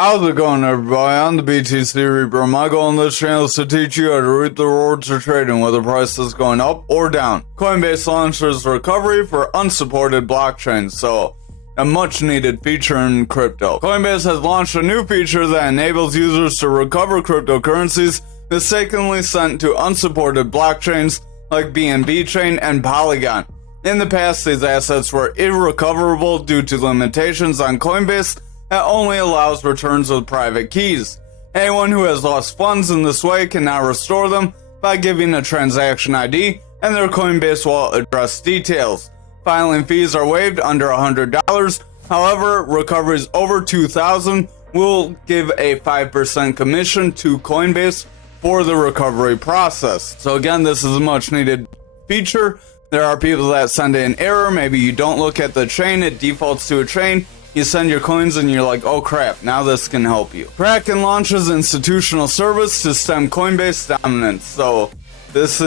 How's it going, everybody? I'm the BTC Reaper. My goal on this channel is to teach you how to reap the rewards of trading, whether price is going up or down. Coinbase launches recovery for unsupported blockchains, so a much needed feature in crypto. Coinbase has launched a new feature that enables users to recover cryptocurrencies mistakenly sent to unsupported blockchains like BNB Chain and Polygon. In the past, these assets were irrecoverable due to limitations on Coinbase that only allows returns with private keys. Anyone who has lost funds in this way can now restore them by giving a transaction ID and their Coinbase wallet address details. Filing fees are waived under $100. However, recoveries over $2,000 will give a 5% commission to Coinbase for the recovery process. So again, this is a much needed feature. There are people that send in an error. Maybe you don't look at the chain, it defaults to a chain. You send your coins and you're like, oh crap, now this can help you. Kraken launches institutional service to stem Coinbase dominance. So this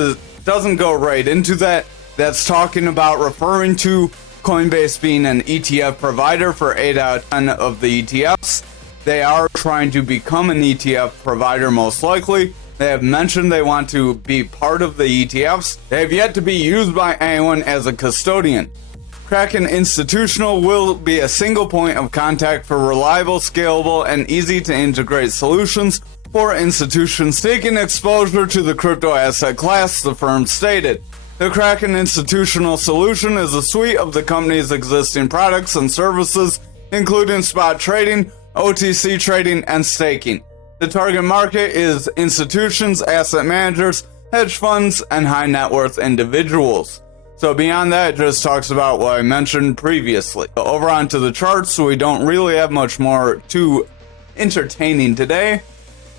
doesn't go right into that. That's talking about referring to Coinbase being an ETF provider for 8 out of 10 of the ETFs. They are trying to become an ETF provider most likely. They have mentioned they want to be part of the ETFs. They have yet to be used by anyone as a custodian. Kraken Institutional will be a single point of contact for reliable, scalable, and easy to integrate solutions for institutions seeking exposure to the crypto asset class, the firm stated. The Kraken Institutional Solution is a suite of the company's existing products and services, including spot trading, OTC trading, and staking. The target market is institutions, asset managers, hedge funds, and high net worth individuals. So beyond that, it just talks about what I mentioned previously. Over onto the charts, so we don't really have much more too entertaining today.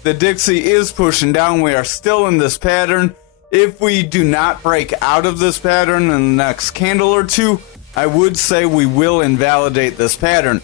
The Dixie is pushing down. We are still in this pattern. If we do not break out of this pattern in the next candle or two, I would say we will invalidate this pattern.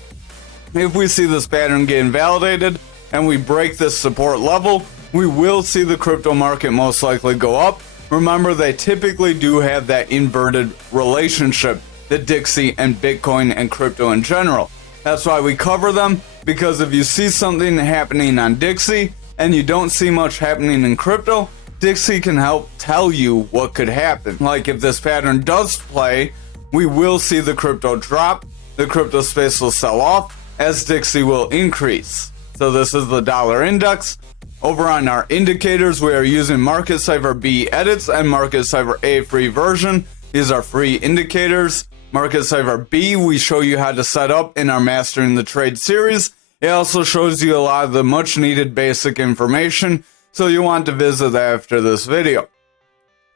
If we see this pattern get invalidated and we break this support level, we will see the crypto market most likely go up. Remember, they typically do have that inverted relationship, the Dixie and Bitcoin and crypto in general. That's why we cover them, because if you see something happening on Dixie and you don't see much happening in crypto, Dixie can help tell you what could happen. Like if this pattern does play, we will see the crypto drop, the crypto space will sell off, as Dixie will increase. So this is the dollar index. Over on our indicators, we are using Market Cipher B edits and Market Cipher A free version. These are free indicators. Market Cipher B, we show you how to set up in our Mastering the Trade series. It also shows you a lot of the much needed basic information, so you want to visit that after this video.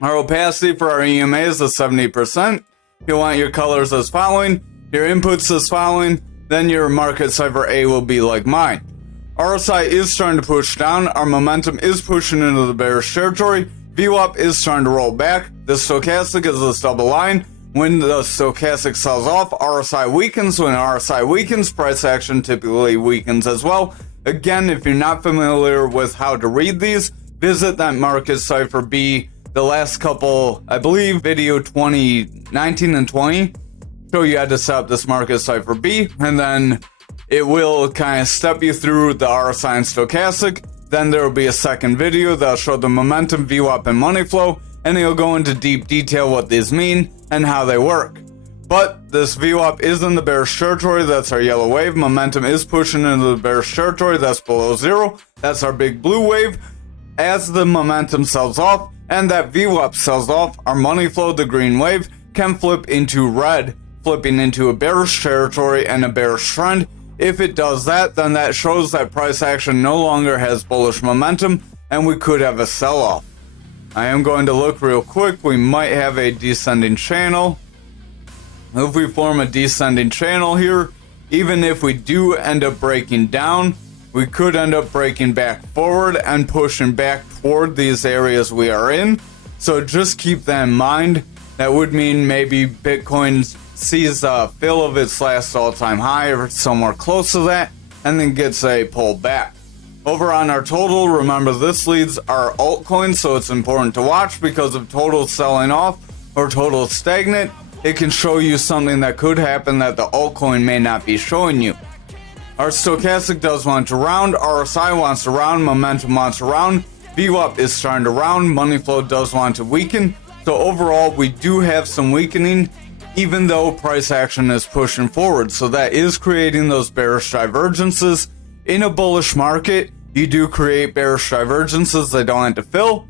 Our opacity for our EMA is at 70%. You want your colors as following, your inputs as following, then your Market Cipher A will be like mine. RSI is starting to push down. Our momentum is pushing into the bearish territory. VWAP is starting to roll back. The stochastic is this double line. When the stochastic sells off, RSI weakens. When RSI weakens, price action typically weakens as well. Again, if you're not familiar with how to read these, visit that Market Cipher B. The last couple, I believe, video 2019 and 20, show you how to set up this Market Cipher B, and then it will kind of step you through the RSI and stochastic. Then there will be a second video that'll show the momentum, VWAP, and money flow, and it'll go into deep detail what these mean and how they work. But this VWAP is in the bearish territory. That's our yellow wave. Momentum is pushing into the bearish territory. That's below zero. That's our big blue wave. As the momentum sells off and that VWAP sells off, our money flow, the green wave, can flip into red, flipping into a bearish territory and a bearish trend. If it does that, then that shows that price action no longer has bullish momentum and we could have a sell-off. I am going to look real quick. We might have a descending channel. If we form a descending channel here, even if we do end up breaking down, we could end up breaking back forward and pushing back toward these areas we are in. So just keep that in mind. That would mean maybe Bitcoin sees a fill of its last all-time high or somewhere close to that, and then gets a pull back. Over on our total, remember this leads our altcoins, so it's important to watch, because if total selling off or total stagnant, it can show you something that could happen that the altcoin may not be showing you. Our stochastic does want to round, RSI wants to round, momentum wants to round, VWAP is starting to round, money flow does want to weaken. So overall, we do have some weakening, even though price action is pushing forward. So that is creating those bearish divergences. In a bullish market, you do create bearish divergences that don't have to fill.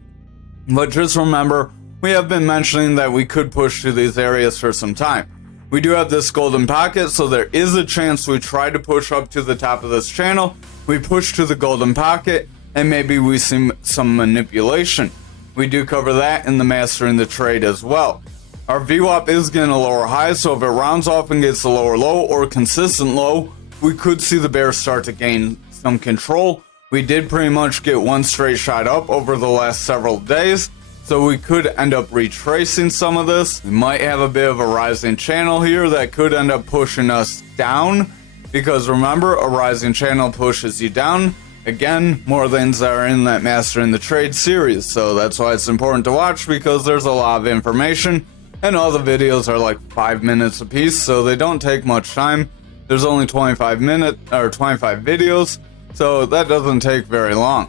But just remember, we have been mentioning that we could push to these areas for some time. We do have this golden pocket, so there is a chance we try to push up to the top of this channel. We push to the golden pocket, and maybe we see some manipulation. We do cover that in the Mastering the Trade as well. Our VWAP is getting a lower high, so if it rounds off and gets a lower low or consistent low, we could see the bears start to gain some control. We did pretty much get one straight shot up over the last several days, so we could end up retracing some of this. We might have a bit of a rising channel here that could end up pushing us down, because remember, a rising channel pushes you down. Again, more things that are in that Mastering the Trade series, so that's why it's important to watch, because there's a lot of information, and all the videos are like 5 minutes a piece, so they don't take much time. There's only 25 videos, so that doesn't take very long.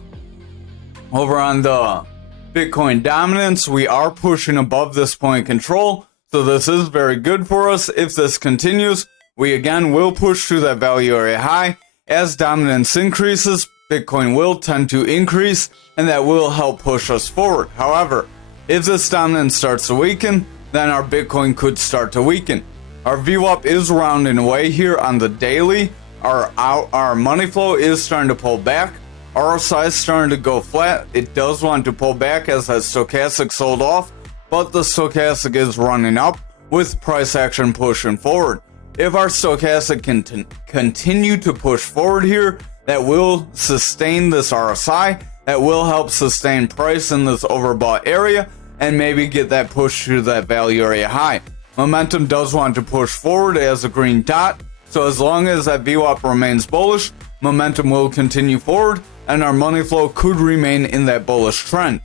Over on the Bitcoin dominance, we are pushing above this point control, so this is very good for us. If this continues, we again will push through that value area high. As dominance increases, Bitcoin will tend to increase, and that will help push us forward. However, if this dominance starts to weaken, then our Bitcoin could start to weaken. Our VWAP is rounding away here on the daily. Our money flow is starting to pull back. RSI is starting to go flat. It does want to pull back as that stochastic sold off, but the stochastic is running up with price action pushing forward. If our stochastic can continue to push forward here, that will sustain this RSI, that will help sustain price in this overbought area, and maybe get that push to that value area high. Momentum does want to push forward as a green dot, so as long as that VWAP remains bullish, momentum will continue forward, and our money flow could remain in that bullish trend.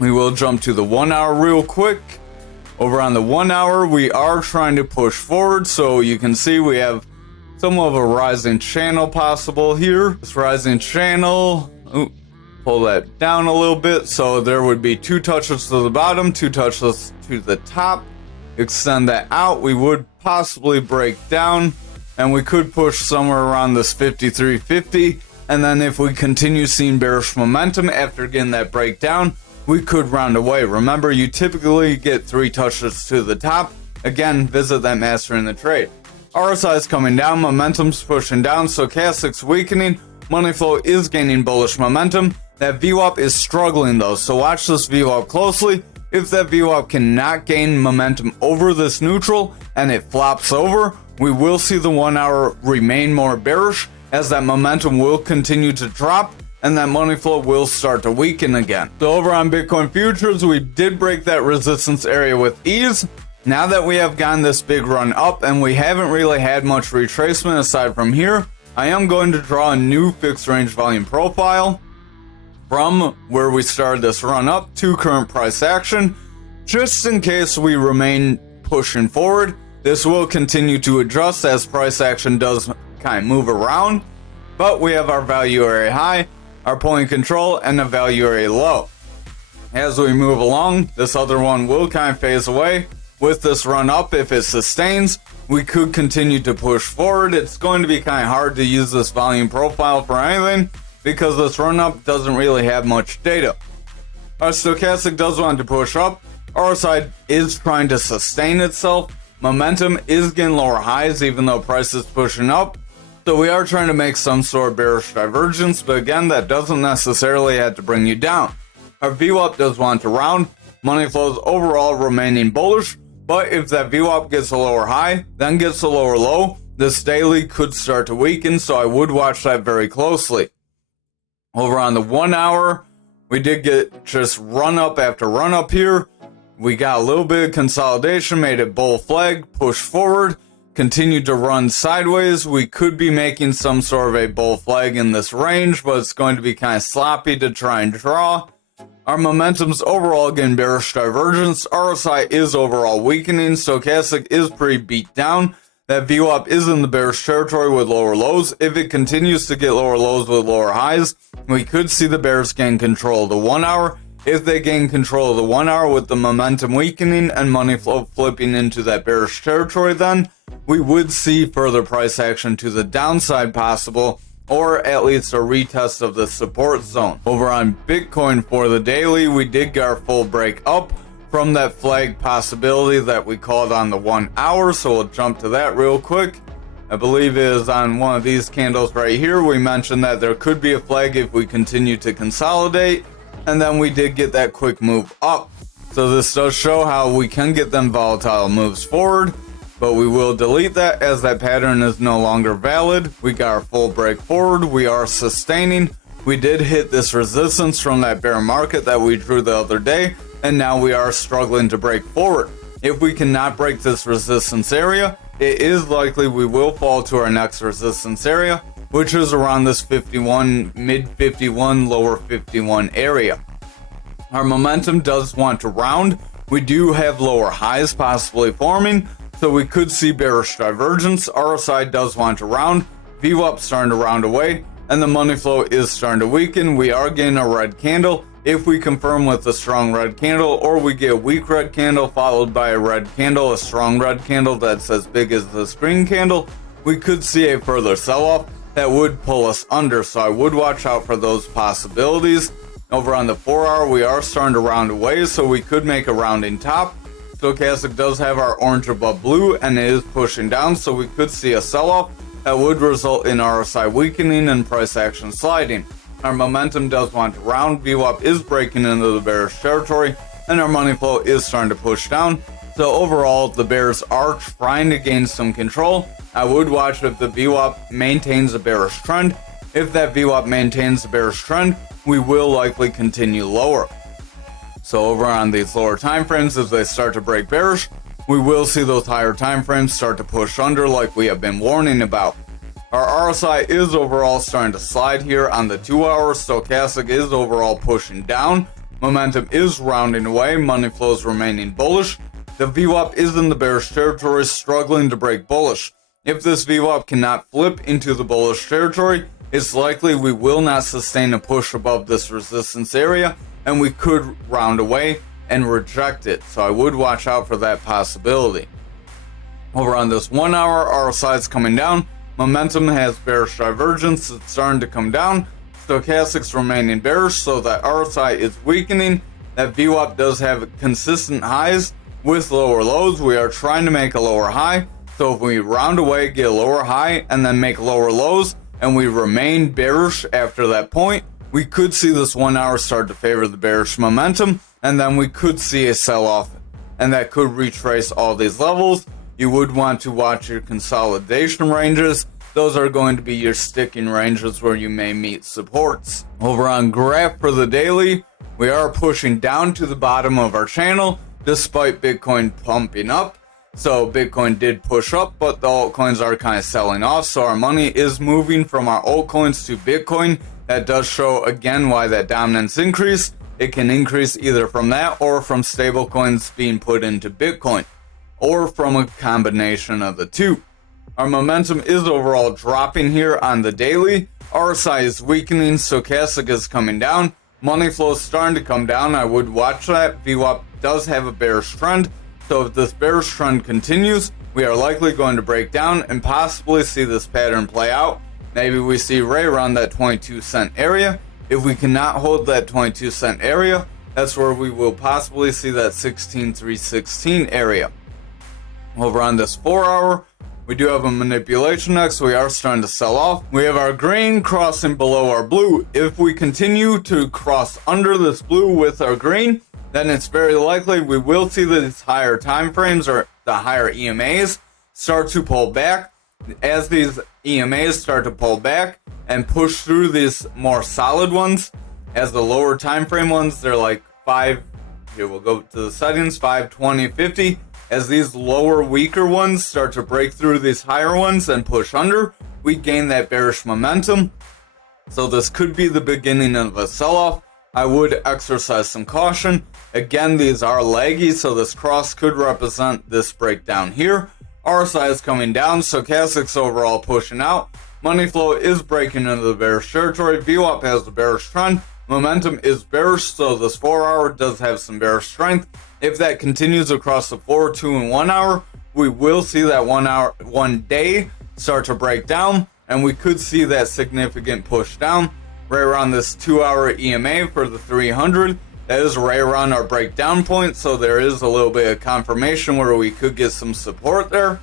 We will jump to the 1 hour real quick. Over on the 1 hour, we are trying to push forward, so you can see we have somewhat of a rising channel possible here. This rising channel, pull that down a little bit, so there would be 2 touches to the bottom, 2 touches to the top. Extend that out, we would possibly break down, and we could push somewhere around this 53.50, and then if we continue seeing bearish momentum after getting that breakdown, we could round away. Remember, you typically get 3 touches to the top. Again, visit that Mastering the Trade. RSI is coming down, momentum's pushing down, stochastic's weakening, money flow is gaining bullish momentum. That VWAP is struggling though, so watch this VWAP closely. If that VWAP cannot gain momentum over this neutral and it flops over, we will see the 1 hour remain more bearish, as that momentum will continue to drop and that money flow will start to weaken again. So over on Bitcoin futures, we did break that resistance area with ease. Now that we have gotten this big run up and we haven't really had much retracement aside from here, I am going to draw a new fixed range volume profile from where we started this run up to current price action, just in case we remain pushing forward. This will continue to adjust as price action does kind of move around, but we have our value area high, our point control, and a value area low. As we move along, this other one will kind of phase away. With this run up, if it sustains, we could continue to push forward. It's going to be kind of hard to use this volume profile for anything because this run up doesn't really have much data. Our stochastic does want to push up. RSI is trying to sustain itself. Momentum is getting lower highs even though price is pushing up. So we are trying to make some sort of bearish divergence, but again, that doesn't necessarily have to bring you down. Our VWAP does want to round. Money flows overall remaining bullish. But if that VWAP gets a lower high, then gets a lower low, this daily could start to weaken, so I would watch that very closely. Over on the 1 hour, we did get just run up after run up here. We got a little bit of consolidation, made it bull flag, push forward, continued to run sideways. We could be making some sort of a bull flag in this range, but it's going to be kind of sloppy to try and draw. Our momentum's overall getting bearish divergence. RSI is overall weakening. Stochastic is pretty beat down. that VWAP is in the bearish territory with lower lows. If it continues to get lower lows with lower highs, we could see the bears gain control of the 1 hour. If they gain control of the 1 hour with the momentum weakening and money flow flipping into that bearish territory, then we would see further price action to the downside possible, or at least a retest of the support zone. Over on Bitcoin for the daily, we did get our full break up from that flag possibility that we called on the 1 hour, so we'll jump to that real quick. I believe it is on one of these candles right here. We mentioned that there could be a flag if we continue to consolidate, and then we did get that quick move up. So this does show how we can get them volatile moves forward, but we will delete that as that pattern is no longer valid. We got our full break forward. We are sustaining. We did hit this resistance from that bear market that we drew the other day, and now we are struggling to break forward. If we cannot break this resistance area, it is likely we will fall to our next resistance area, which is around this 51, mid 51, lower 51 area. Our momentum does want to round. We do have lower highs possibly forming, so we could see bearish divergence. RSI does want to round. VWAP starting to round away, and the money flow is starting to weaken. We are getting a red candle. If we confirm with a strong red candle, or we get a weak red candle followed by a red candle, a strong red candle that's as big as this green candle, we could see a further sell-off that would pull us under. So I would watch out for those possibilities. Over on the 4 hour, we are starting to round away, so we could make a rounding top. Stochastic does have our orange above blue, and it is pushing down, so we could see a sell-off that would result in RSI weakening and price action sliding. Our momentum does want to round. VWAP is breaking into the bearish territory, and our money flow is starting to push down. So overall, the bears are trying to gain some control. I would watch if the VWAP maintains a bearish trend. If that VWAP maintains a bearish trend, we will likely continue lower. So over on these lower time frames, as they start to break bearish, we will see those higher time frames start to push under like we have been warning about. Our RSI is overall starting to slide here on the 2 hour. Stochastic is overall pushing down. Momentum is rounding away. Money flows remaining bullish. The VWAP is in the bearish territory, struggling to break bullish. If this VWAP cannot flip into the bullish territory, it's likely we will not sustain a push above this resistance area, and we could round away and reject it. So I would watch out for that possibility. Over on this 1 hour, RSI is coming down. Momentum has bearish divergence. It's starting to come down. Stochastics remaining bearish, so that RSI is weakening. That VWAP does have consistent highs with lower lows. We are trying to make a lower high. So if we round away, get a lower high, and then make lower lows, and we remain bearish after that point, we could see this 1 hour start to favor the bearish momentum, and then we could see a sell-off, and that could retrace all these levels. You would want to watch your consolidation ranges. Those are going to be your sticking ranges where you may meet supports. Over on graph for the daily, we are pushing down to the bottom of our channel despite Bitcoin pumping up. So Bitcoin did push up, but the altcoins are kind of selling off. So our money is moving from our altcoins to Bitcoin. That does show again why that dominance increased. It can increase either from that or from stablecoins being put into Bitcoin, or from a combination of the two. Our momentum is overall dropping here on the daily. RSI is weakening. Stochastic is coming down. Money flow is starting to come down. I would watch that. VWAP does have a bearish trend. So if this bearish trend continues, we are likely going to break down and possibly see this pattern play out. Maybe we see right around that 22-cent area. If we cannot hold that 22-cent area, that's where we will possibly see that 16,316 area. Over on this 4 hour, we do have a manipulation next. We are starting to sell off. We have our green crossing below our blue. If we continue to cross under this blue with our green, then it's very likely we will see these higher time frames or the higher EMAs start to pull back. As these EMAs start to pull back and push through these more solid ones, as the lower time frame ones, they're like 5, here we'll go to the settings, 5, 20, 50. As these lower, weaker ones start to break through these higher ones and push under, we gain that bearish momentum. So this could be the beginning of a sell-off. I would exercise some caution. Again, these are laggy, so this cross could represent this breakdown here. RSI is coming down, stochastics overall pushing out. Money flow is breaking into the bearish territory. VWAP has the bearish trend. Momentum is bearish, so this 4 hour does have some bearish strength. If that continues across the 4, 2, and 1 hour, we will see that 1 day start to break down, and we could see that significant push down right around this 2 hour EMA for the 300. That is right around our breakdown point, so there is a little bit of confirmation where we could get some support there.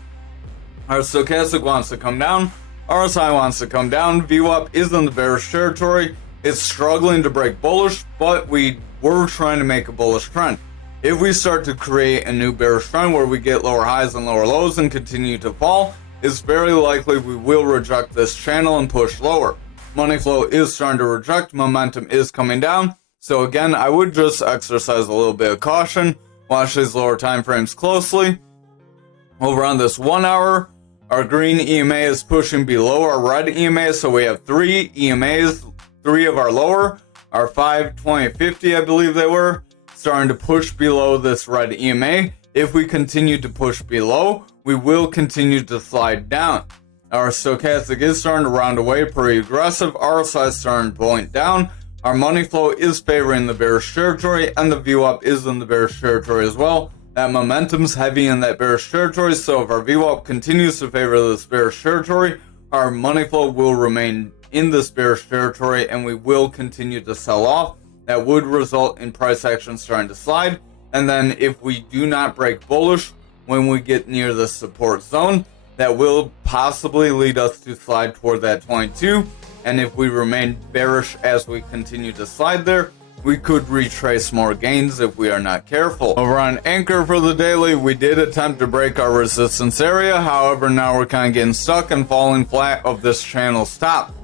Our stochastic wants to come down. RSI wants to come down. VWAP is in the bearish territory. It's struggling to break bullish, but we were trying to make a bullish trend. If we start to create a new bearish trend where we get lower highs and lower lows and continue to fall, it's very likely we will reject this channel and push lower. Money flow is starting to reject. Momentum is coming down. So again, I would just exercise a little bit of caution. Watch these lower time frames closely. Over on this 1 hour, our green EMA is pushing below our red EMA. So we have 3 EMAs, 3 of our lower, our 5, 20, 50, I believe they were, starting to push below this red EMA. If we continue to push below, we will continue to slide down. Our stochastic is starting to round away pretty aggressive. RSI is starting to point down. Our money flow is favoring the bearish territory, and the VWAP is in the bearish territory as well. That momentum's heavy in that bearish territory, so if our VWAP continues to favor this bearish territory, our money flow will remain in this bearish territory, and we will continue to sell off. That would result in price action starting to slide, and then if we do not break bullish when we get near the support zone, that will possibly lead us to slide toward that 22. And if we remain bearish as we continue to slide there, we could retrace more gains if we are not careful. Over on Ankr for the daily, we did attempt to break our resistance area. However, now we're kind of getting stuck and falling flat of this channel's top.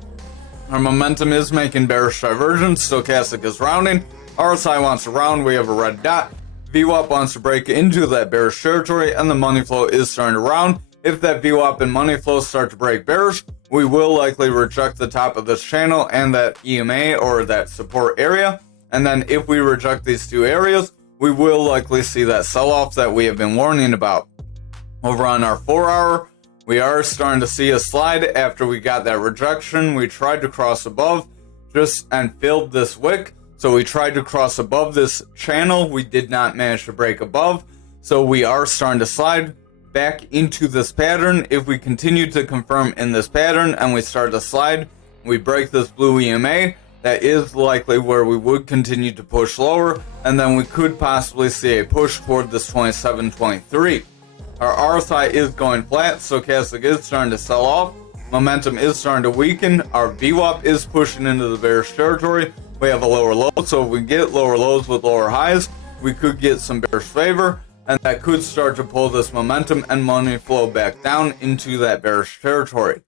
Our momentum is making bearish divergence. Stochastic is rounding. RSI wants to round. We have a red dot. VWAP wants to break into that bearish territory, and the money flow is starting to round. If that VWAP and money flow start to break bearish, we will likely reject the top of this channel and that EMA or that support area. And then if we reject these two areas, we will likely see that sell-off that we have been warning about. Over on our 4 hour, we are starting to see a slide after we got that rejection. We tried to cross above and filled this wick. So we tried to cross above this channel. We did not manage to break above. So we are starting to slide back into this pattern. If we continue to confirm in this pattern and we start to slide, we break this blue EMA, that is likely where we would continue to push lower, and then we could possibly see a push toward this 27.23. Our RSI is going flat, stochastic is starting to sell off, momentum is starting to weaken, our VWAP is pushing into the bearish territory. We have a lower low, so if we get lower lows with lower highs, we could get some bearish favor, and that could start to pull this momentum and money flow back down into that bearish territory.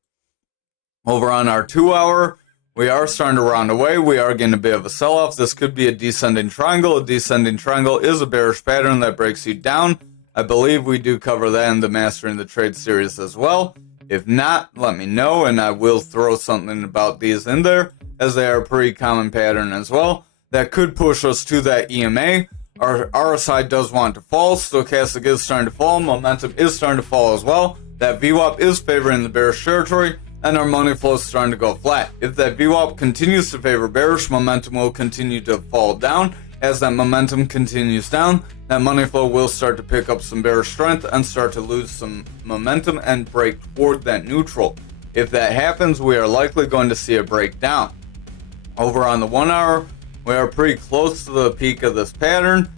Over on our 2 hour, we are starting to round away. We are getting a bit of a sell-off. This could be a descending triangle. A descending triangle is a bearish pattern that breaks you down. I believe we do cover that in the Mastering the Trade series as well. If not, let me know, and I will throw something about these in there, as they are a pretty common pattern as well. That could push us to that EMA. Our RSI does want to fall. Stochastic is starting to fall. Momentum is starting to fall as well. That VWAP is favoring the bearish territory, and our money flow is starting to go flat. If that VWAP continues to favor bearish, momentum will continue to fall down. As that momentum continues down, that money flow will start to pick up some bearish strength and start to lose some momentum and break toward that neutral. If that happens, we are likely going to see a breakdown. Over on the 1 hour, we are pretty close to the peak of this pattern,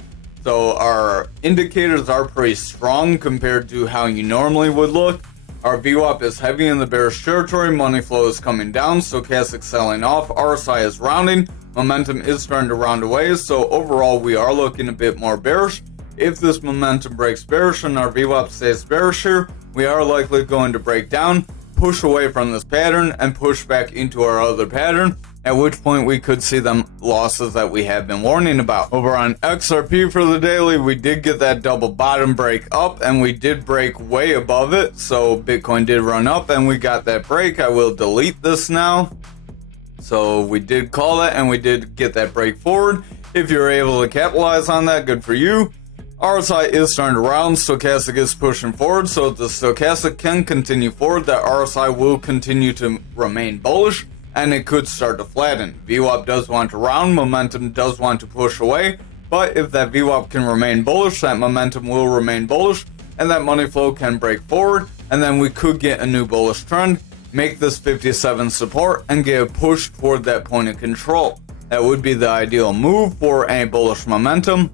so our indicators are pretty strong compared to how you normally would look. Our VWAP is heavy in the bearish territory, money flow is coming down, stochastic selling off, RSI is rounding, momentum is starting to round away, so overall we are looking a bit more bearish. If this momentum breaks bearish and our VWAP stays bearish here, we are likely going to break down, push away from this pattern, and push back into our other pattern, at which point we could see them losses that we have been warning about. Over on XRP for the daily, we did get that double bottom break up, and we did break way above it, so Bitcoin did run up and we got that break. I will delete this now. So we did call that and we did get that break forward. If you're able to capitalize on that, good for you. RSI is starting to round, stochastic is pushing forward, so if the stochastic can continue forward, that RSI will continue to remain bullish, and it could start to flatten. VWAP does want to round, momentum does want to push away, but if that VWAP can remain bullish, that momentum will remain bullish, and that money flow can break forward, and then we could get a new bullish trend, make this 57 support, and get a push toward that point of control. That would be the ideal move for a bullish momentum.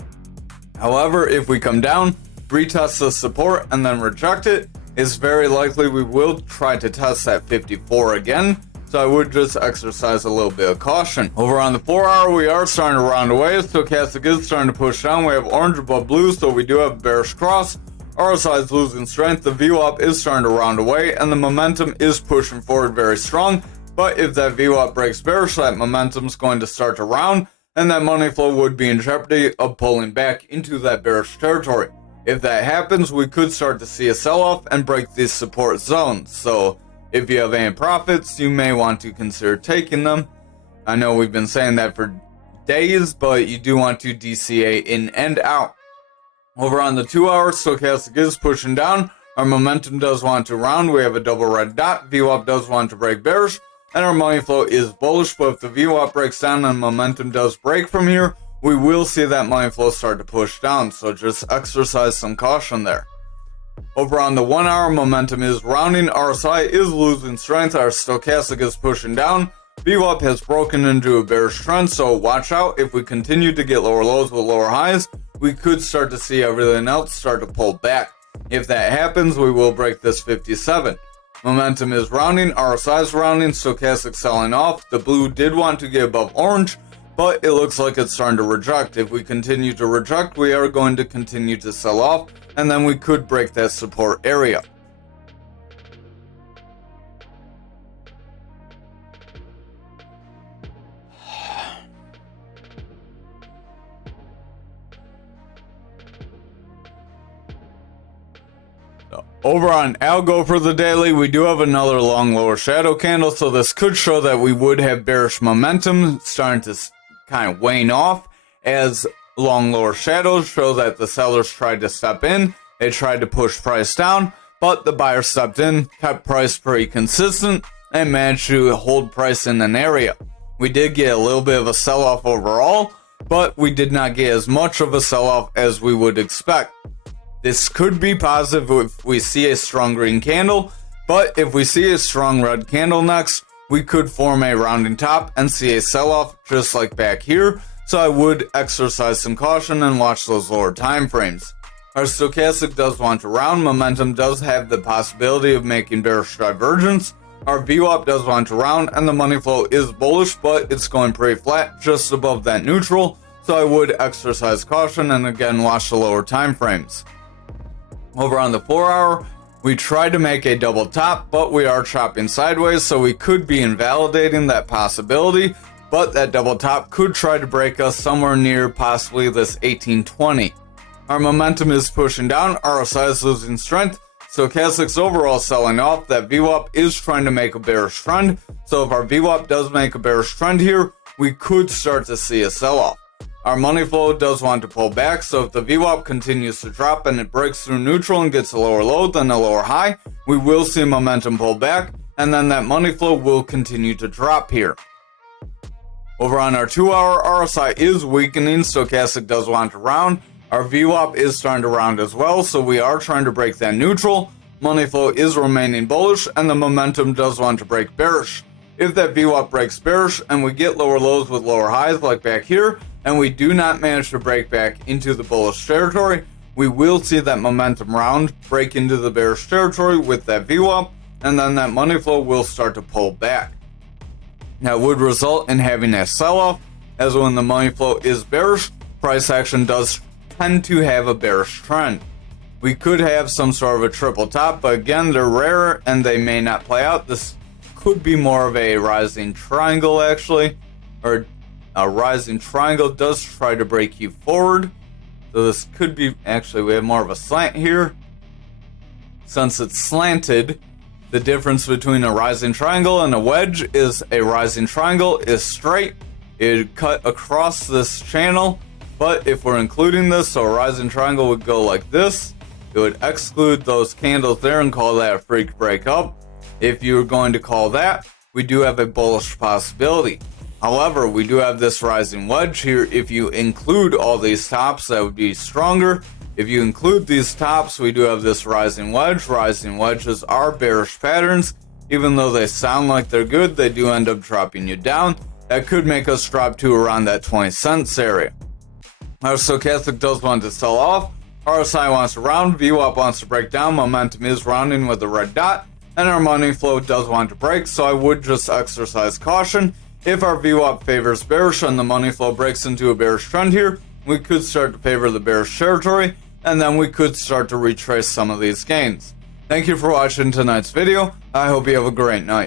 However, if we come down, retest the support, and then reject it, it's very likely we will try to test that 54 again, so I would just exercise a little bit of caution. Over on the 4 hour, we are starting to round away, stochastic is starting to push down, we have orange above blue, so we do have a bearish cross. RSI is losing strength, the VWAP is starting to round away, and the momentum is pushing forward very strong, but if that VWAP breaks bearish, that momentum is going to start to round, and that money flow would be in jeopardy of pulling back into that bearish territory. If that happens, we could start to see a sell-off and break these support zones. So if you have any profits, you may want to consider taking them. I know we've been saying that for days, but you do want to DCA in and out. Over on the 2 hour, stochastic is pushing down. Our momentum does want to round. We have a double red dot. VWAP does want to break bearish. And our money flow is bullish, but if the VWAP breaks down and momentum does break from here, we will see that money flow start to push down, so just exercise some caution there. Over on the 1 hour, momentum is rounding, RSI is losing strength, our stochastic is pushing down, VWAP has broken into a bearish trend, so watch out. If we continue to get lower lows with lower highs, we could start to see everything else start to pull back. If that happens, we will break this 57. Momentum is rounding, RSI is rounding, stochastic selling off. The blue did want to get above orange, but it looks like it's starting to reject. If we continue to reject, we are going to continue to sell off, and then we could break that support area. Over on ALGO for the daily, we do have another long lower shadow candle, so this could show that we would have bearish momentum starting to kind of wane off, as long lower shadows show that the sellers tried to step in, they tried to push price down, but the buyer stepped in, kept price pretty consistent, and managed to hold price in an area. We did get a little bit of a sell-off overall, but we did not get as much of a sell-off as we would expect. This could be positive if we see a strong green candle, but if we see a strong red candle next, we could form a rounding top and see a sell-off just like back here, so I would exercise some caution and watch those lower time frames. Our stochastic does want to round, momentum does have the possibility of making bearish divergence, our VWAP does want to round, and the money flow is bullish, but it's going pretty flat just above that neutral, so I would exercise caution and again watch the lower time frames. Over on the 4 hour, we tried to make a double top, but we are chopping sideways, so we could be invalidating that possibility, but that double top could try to break us somewhere near possibly this 1820. Our momentum is pushing down, RSI is losing strength, stochastic's overall selling off, that VWAP is trying to make a bearish trend, so if our VWAP does make a bearish trend here, we could start to see a sell-off. Our money flow does want to pull back, so if the VWAP continues to drop and it breaks through neutral and gets a lower low than a lower high, we will see momentum pull back, and then that money flow will continue to drop here. Over on our 2 hour, RSI is weakening, stochastic does want to round, our VWAP is starting to round as well, so we are trying to break that neutral, money flow is remaining bullish, and the momentum does want to break bearish. If that VWAP breaks bearish and we get lower lows with lower highs like back here, and we do not manage to break back into the bullish territory, we will see that momentum round break into the bearish territory with that VWAP, and then that money flow will start to pull back. That would result in having a sell-off, as when the money flow is bearish, price action does tend to have a bearish trend. We could have some sort of a triple top, but again, they're rare and they may not play out. This could be more of a rising triangle actually, or a rising triangle does try to break you forward. So this could be, actually we have more of a slant here. Since it's slanted, the difference between a rising triangle and a wedge is a rising triangle is straight. It cut across this channel, But if we're including this, so a rising triangle would go like this, it would exclude those candles there and call that a freak breakup. If you're going to call that, we do have a bullish possibility. However, we do have this rising wedge here. If you include all these tops, that would be stronger. If you include these tops, we do have this rising wedge. Rising wedges are bearish patterns. Even though they sound like they're good, they do end up dropping you down. That could make us drop to around that 20 cents area. Our stochastic does want to sell off. RSI wants to round. VWAP wants to break down. Momentum is rounding with a red dot. And our money flow does want to break, so I would just exercise caution. If our VWAP favors bearish and the money flow breaks into a bearish trend here, we could start to favor the bearish territory, and then we could start to retrace some of these gains. Thank you for watching tonight's video. I hope you have a great night.